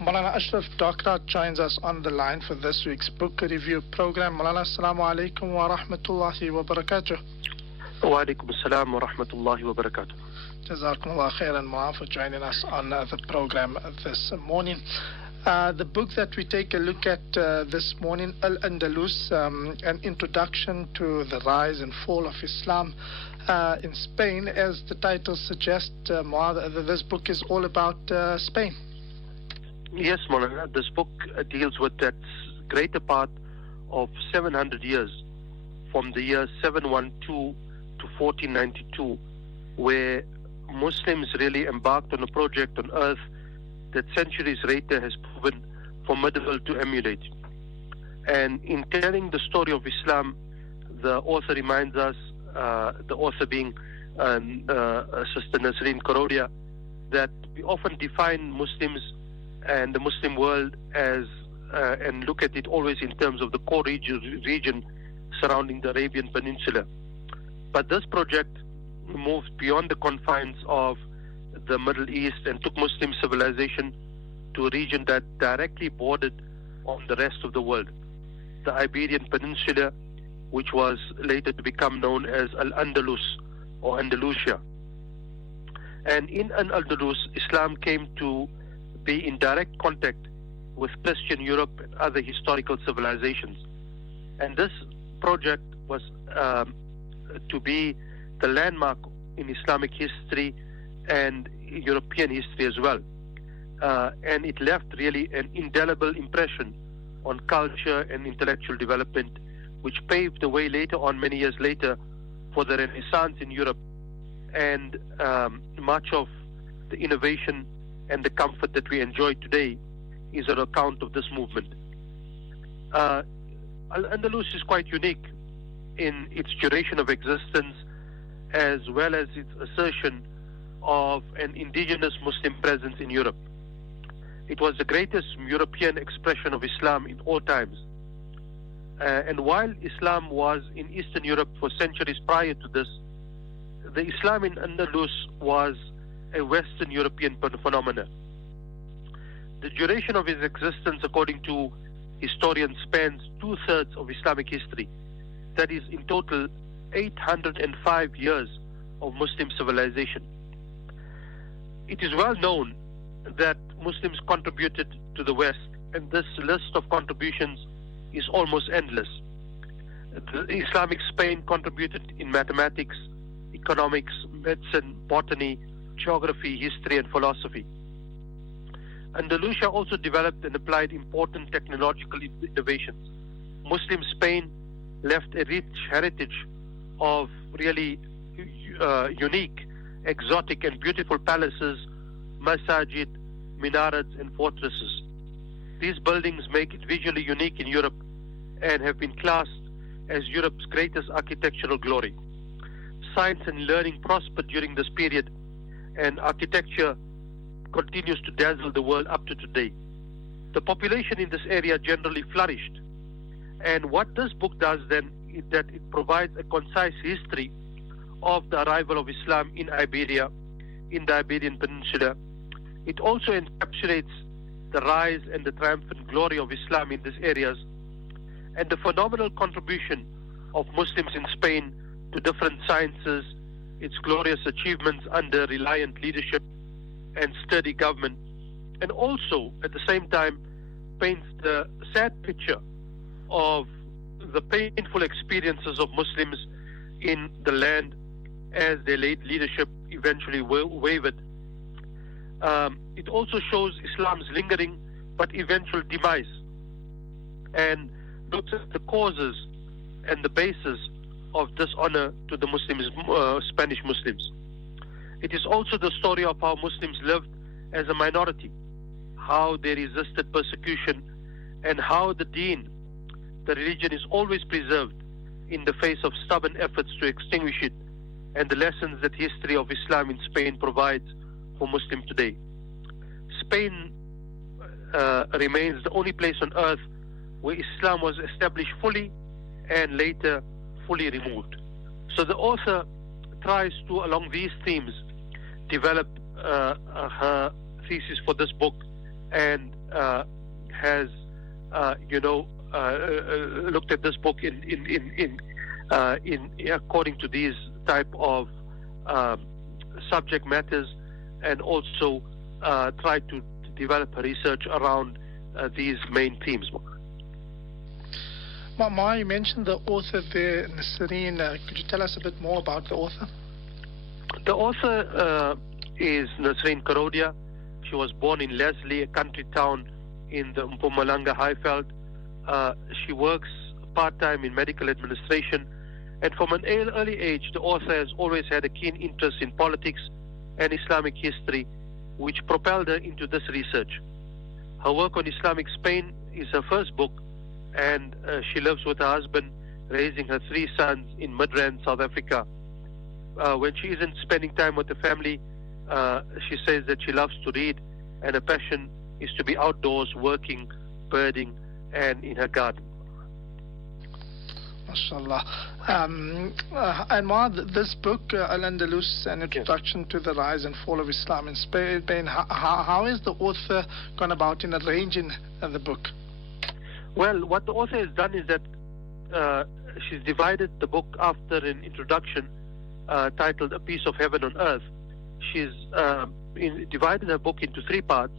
Maulana Ashraf Dockrat joins us on the line for this week's book review program. Maulana, Assalamu alaikum wa rahmatullahi wa barakatuh. Wa alaikum assalam wa rahmatullahi wa barakatuh. Jazakumullah khairan, Maulana, for joining us on the program this morning. The book that we take a look at this morning, Al-Andalus, an introduction to the rise and fall of Islam in Spain. As the title suggests, this book is all about Spain. Yes, Maulana, this book deals with that greater part of 700 years, from the year 712 to 1492, where Muslims really embarked on a project on earth that centuries later has proven formidable to emulate. And in telling the story of Islam, the author reminds us, the author being Sister Nasreen Korodia, that we often define Muslims and the Muslim world as, and look at it always in terms of the core region surrounding the Arabian Peninsula. But this project moved beyond the confines of the Middle East and took Muslim civilization to a region that directly bordered on the rest of the world, the Iberian Peninsula, which was later to become known as al-Andalus or Andalusia. And in al-Andalus, Islam came to be in direct contact with Christian Europe and other historical civilizations. And this project was to be the landmark in Islamic history and European history as well. And it left really an indelible impression on culture and intellectual development, which paved the way later on, many years later, for the Renaissance in Europe and much of the innovation and the comfort that we enjoy today is on account of this movement. Al-Andalus is quite unique in its duration of existence, as well as its assertion of an indigenous Muslim presence in Europe. It was the greatest European expression of Islam in all times. And while Islam was in Eastern Europe for centuries prior to this, the Islam in Andalus was a Western European phenomenon. The duration of its existence, according to historians, spans 2/3 of Islamic history. That is, in total, 805 years of Muslim civilization. It is well known that Muslims contributed to the West, and this list of contributions is almost endless. The Islamic Spain contributed in mathematics, economics, medicine, botany, geography, history, and philosophy. Andalusia also developed and applied important technological innovations. Muslim Spain left a rich heritage of really unique, exotic, and beautiful palaces, masajid, minarets, and fortresses. These buildings make it visually unique in Europe and have been classed as Europe's greatest architectural glory. Science and learning prospered during this period, and architecture continues to dazzle the world up to today. The population in this area generally flourished. And what this book does then is that it provides a concise history of the arrival of Islam in Iberia, in the Iberian Peninsula. It also encapsulates the rise and the triumphant glory of Islam in these areas, and the phenomenal contribution of Muslims in Spain to different sciences, its glorious achievements under reliant leadership and sturdy government, and also at the same time paints the sad picture of the painful experiences of Muslims in the land as their late leadership eventually wavered. It also shows Islam's lingering but eventual demise, and looks at the causes and the basis of dishonor to the Muslims, Spanish Muslims. It is also the story of how Muslims lived as a minority, how they resisted persecution, and how the deen, the religion, is always preserved in the face of stubborn efforts to extinguish it, and the lessons that history of Islam in Spain provides for Muslims today. Spain remains the only place on earth where Islam was established fully and later fully removed. So the author tries to, along these themes, develop her thesis for this book and has, looked at this book in according to these type of subject matters, and also tried to develop a research around these main themes. Ma, you mentioned the author there, Nasreen. Could you tell us a bit more about the author? The author is Nasreen Karodia. She was born in Leslie, a country town in the Mpumalanga Highveld. She works part-time in medical administration, and from an early age, the author has always had a keen interest in politics and Islamic history, which propelled her into this research. Her work on Islamic Spain is her first book, and she lives with her husband, raising her 3 sons in Midrand, South Africa. When she isn't spending time with the family, she says that she loves to read, and her passion is to be outdoors, working, birding, and in her garden. MashaAllah. And Ma, this book, Al-Andalus, An Introduction to the Rise and Fall of Islam in Spain, how is the author gone about in arranging the book? Well, what the author has done is that she's divided the book after an introduction titled A Piece of Heaven on Earth. She's divided her book into 3 parts.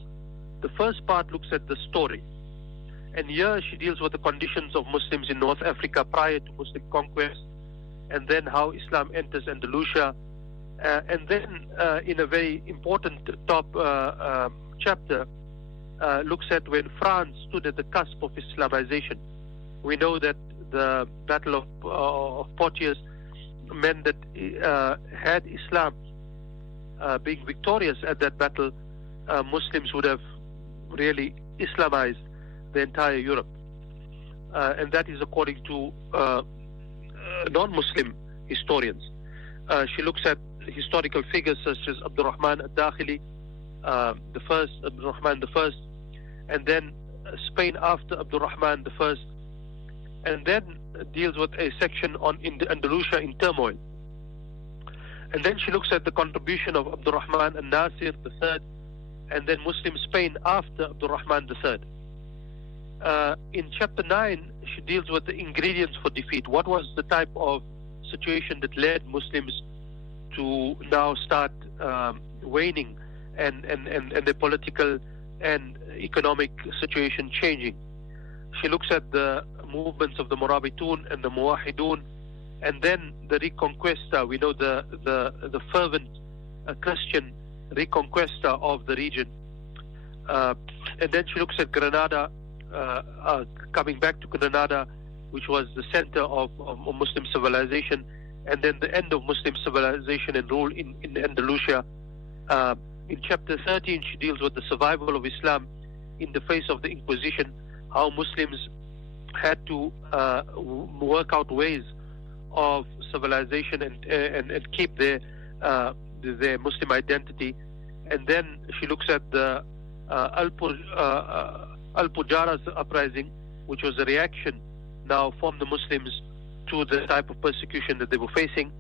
The first part looks at the story, and here she deals with the conditions of Muslims in North Africa prior to Muslim conquest, and then how Islam enters Andalusia, and then in a very important top chapter looks at when France stood at the cusp of Islamization. We know that the Battle of Poitiers meant that had Islam being victorious at that battle, Muslims would have really Islamized the entire Europe. And that is according to non-Muslim historians. She looks at historical figures such as Abdurrahman al-Dakhili, the first, Abdurrahman the First, and then Spain after Abdurrahman the First, and then deals with a section on Andalusia in turmoil. And then she looks at the contribution of Abdurrahman al-Nasir the Third, and then Muslim Spain after Abdurrahman the Third. In chapter 9, she deals with the ingredients for defeat. What was the type of situation that led Muslims to now start waning and the political and economic situation changing? She looks at the movements of the Murabitun and the Muwahidun, and then the Reconquista. We know the fervent Christian Reconquista of the region. And then she looks at Granada, coming back to Granada, which was the center of Muslim civilization, and then the end of Muslim civilization and rule in Andalusia. In chapter 13, she deals with the survival of Islam in the face of the Inquisition, how Muslims had to work out ways of civilization and keep their Muslim identity. And then she looks at the Al-Pujara's uprising, which was a reaction now from the Muslims to the type of persecution that they were facing.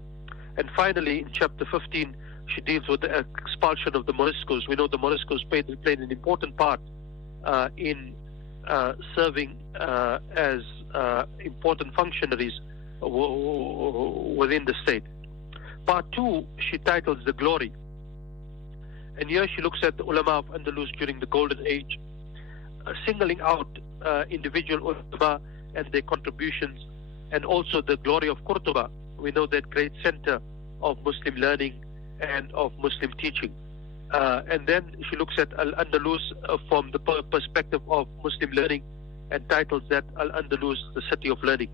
And finally, in chapter 15, she deals with the expulsion of the Moriscos. We know the Moriscos played an important part in serving as important functionaries within the state. Part 2, she titles The Glory. And here she looks at the ulama of Andalus during the Golden Age, singling out individual ulama and their contributions, and also the glory of Cordoba. We know that great center of Muslim learning and of Muslim teaching. And then she looks at Al-Andalus from the perspective of Muslim learning, and titles that Al-Andalus, the city of learning.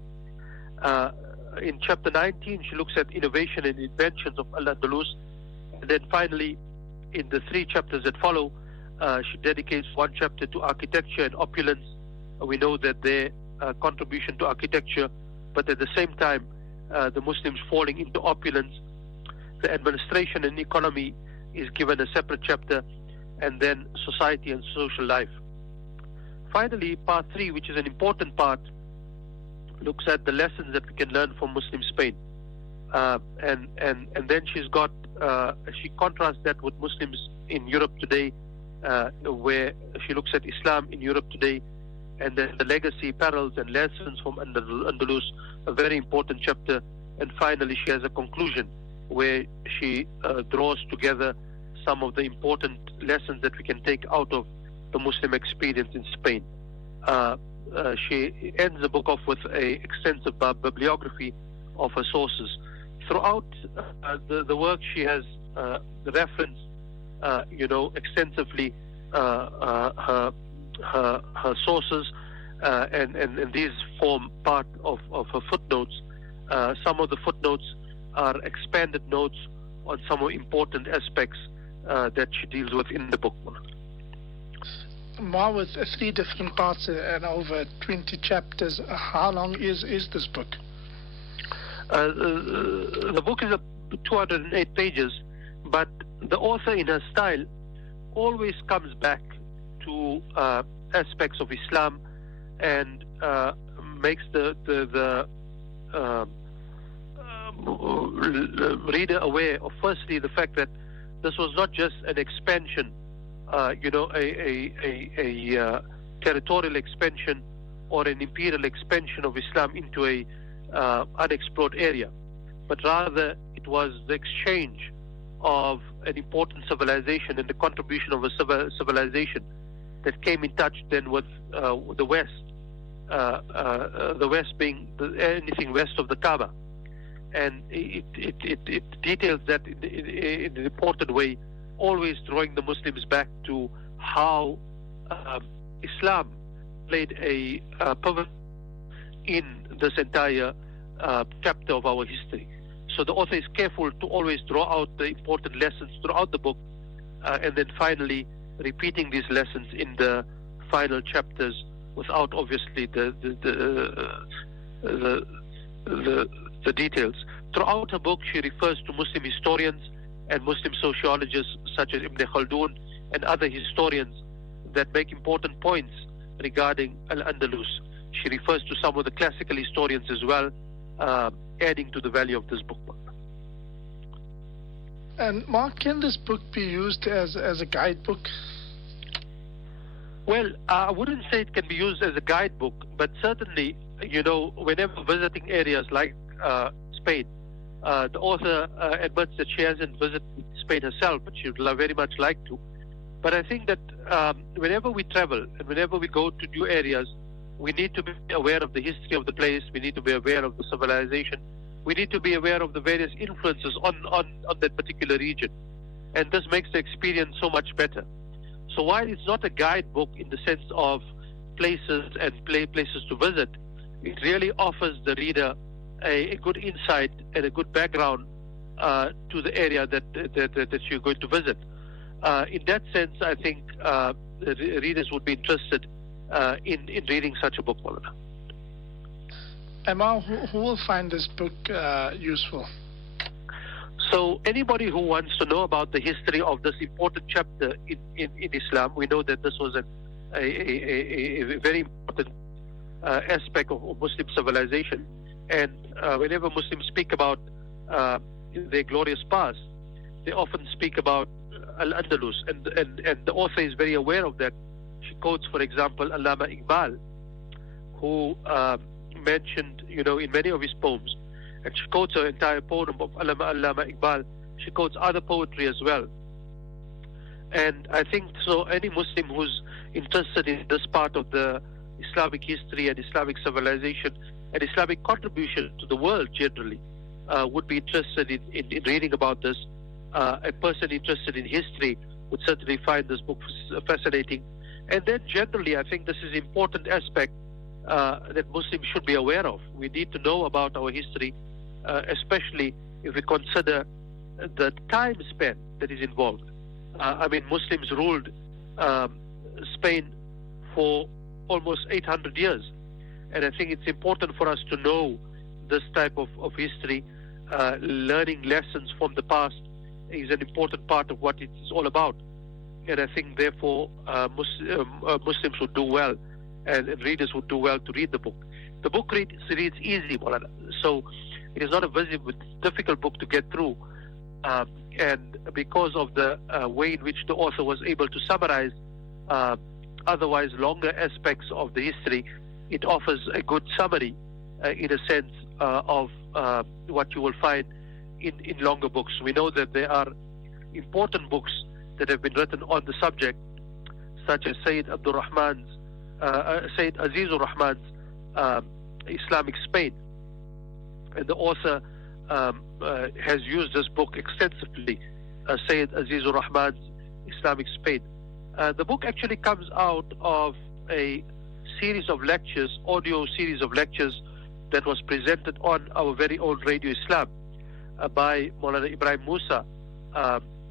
In chapter 19, she looks at innovation and inventions of Al-Andalus. And then finally, in the 3 chapters that follow, she dedicates 1 chapter to architecture and opulence. We know that their contribution to architecture, but at the same time, the Muslims falling into opulence. The administration and economy is given a separate chapter, and then society and social life. Finally, part 3, which is an important part, looks at the lessons that we can learn from Muslim Spain. And then she contrasts that with Muslims in Europe today, where she looks at Islam in Europe today, and then the legacy, perils, and lessons from Andalus, a very important chapter. And finally, she has a conclusion where she draws together some of the important lessons that we can take out of the Muslim experience in Spain. She ends the book off with an extensive bibliography of her sources. Throughout the work, she has referenced, extensively her sources, and these form part of her footnotes. Some of the footnotes are expanded notes on some important aspects that she deals with in the book. More with 3 different parts and over 20 chapters, how long is this book? The book is 208 pages, but the author, in her style, always comes back to aspects of Islam and makes the reader aware of, firstly, the fact that this was not just an expansion, a territorial expansion or an imperial expansion of Islam into a unexplored area, but rather it was the exchange of an important civilization and the contribution of a civilization that came in touch then with the West, the West being anything west of the Kaaba. And it details that in an important way, always drawing the Muslims back to how Islam played a pivotal in this entire chapter of our history. So the author is careful to always draw out the important lessons throughout the book, and then finally repeating these lessons in the final chapters, without obviously the details. Throughout her book, she refers to Muslim historians and Muslim sociologists such as Ibn Khaldun and other historians that make important points regarding Al-Andalus. She refers to some of the classical historians as well, adding to the value of this book. And Mark, can this book be used as a guidebook? Well, I wouldn't say it can be used as a guidebook, but certainly, whenever visiting areas like Spain, the author admits that she hasn't visited Spain herself, but she would very much like to. But I think that whenever we travel and whenever we go to new areas, we need to be aware of the history of the place. We need to be aware of the civilization. We need to be aware of the various influences on that particular region. And this makes the experience so much better. So while it's not a guidebook in the sense of places and places to visit, it really offers the reader a good insight and a good background to the area that you're going to visit. In that sense, I think the readers would be interested in reading such a book. Emma, who will find this book useful? So anybody who wants to know about the history of this important chapter in Islam, we know that this was a very important aspect of Muslim civilization. And whenever Muslims speak about their glorious past, they often speak about Al-Andalus, and the author is very aware of that. She quotes, for example, Allama Iqbal, who mentioned, in many of his poems, and she quotes her entire poem of Allama Iqbal. She quotes other poetry as well. And I think so any Muslim who's interested in this part of the Islamic history and Islamic civilization and Islamic contribution to the world generally would be interested in reading about this. A person interested in history would certainly find this book fascinating. And then generally, I think this is an important aspect that Muslims should be aware of. We need to know about our history, especially if we consider the time span that is involved. Muslims ruled Spain for almost 800 years. And I think it's important for us to know this type of history. Learning lessons from the past is an important part of what it's all about. And I think, therefore, Muslims would do well, and readers would do well to read the book. The book reads easy, so it is not a very difficult book to get through. and because of the way in which the author was able to summarize otherwise longer aspects of the history, it offers a good summary in a sense of what you will find in longer books. We know that there are important books that have been written on the subject, such as Sayyid Azizur Rahman's Islamic Spain, and the author has used this book extensively, Sayyid Azizur Rahman's Islamic Spain. The book actually comes out of a series of lectures, audio series of lectures that was presented on our very own Radio Islam by Maulana Ibrahim Musa,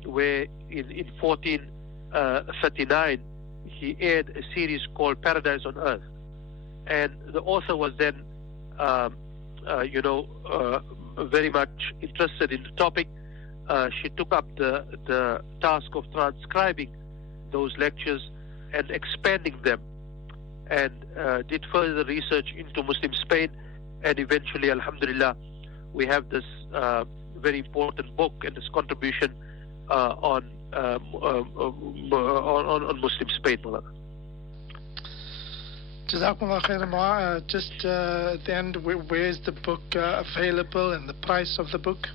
where in 1439 he aired a series called Paradise on Earth, and the author was then very much interested in the topic. She took up the task of transcribing those lectures and expanding them, and did further research into Muslim Spain, and eventually, alhamdulillah, we have this very important book and this contribution on Muslim Spain. Jazakumullah khairan. Just at the end, where is the book available and the price of the book?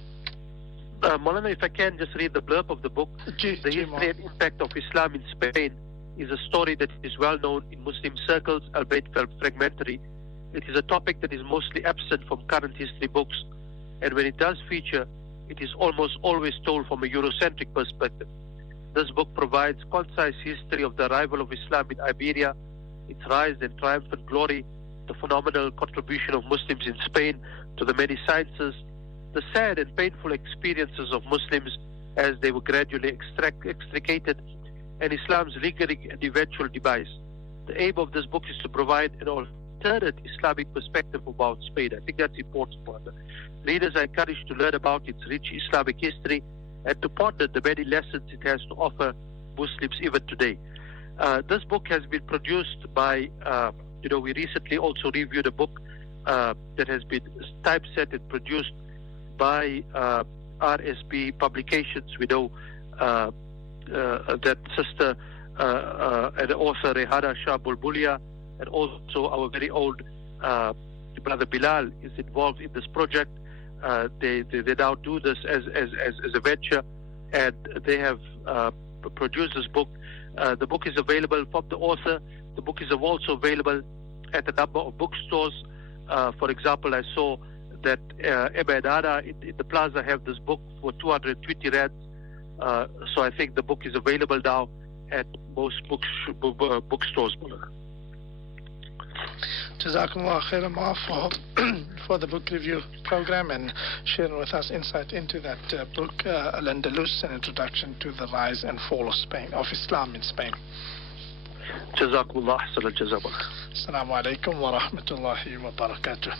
Maulana, if I can just read the blurb of the book. The history and impact of Islam in Spain is a story that is well known in Muslim circles, albeit fragmentary. It is a topic that is mostly absent from current history books, and when it does feature, it is almost always told from a Eurocentric perspective. This book provides concise history of the arrival of Islam in Iberia, its rise and triumphant glory, the phenomenal contribution of Muslims in Spain to the many sciences, the sad and painful experiences of Muslims as they were gradually extricated, and Islam's lingering and eventual demise. The aim of this book is to provide an alternate Islamic perspective about Spain. I think that's important for us. Readers are encouraged to learn about its rich Islamic history and to ponder the many lessons it has to offer Muslims even today. This book has been produced by, we recently also reviewed a book that has been typeset and produced by RSB Publications. We know that sister and author Rehana Shah Bulbulia, and also our very old brother Bilal is involved in this project. They now do this as a venture, and they have produced this book. The book is available from the author. The book is also available at a number of bookstores. For example, I saw that Emma and Anna in the plaza have this book for 220 rands. So I think the book is available now at most bookstores. Jazakumullah khairan for the book review program and sharing with us insight into that book, Al-Andalus, an introduction to the rise and fall of Islam in Spain. Jazakumullah ahsan al-jazaa. Assalamu alaikum wa rahmatullahi wa barakatuh.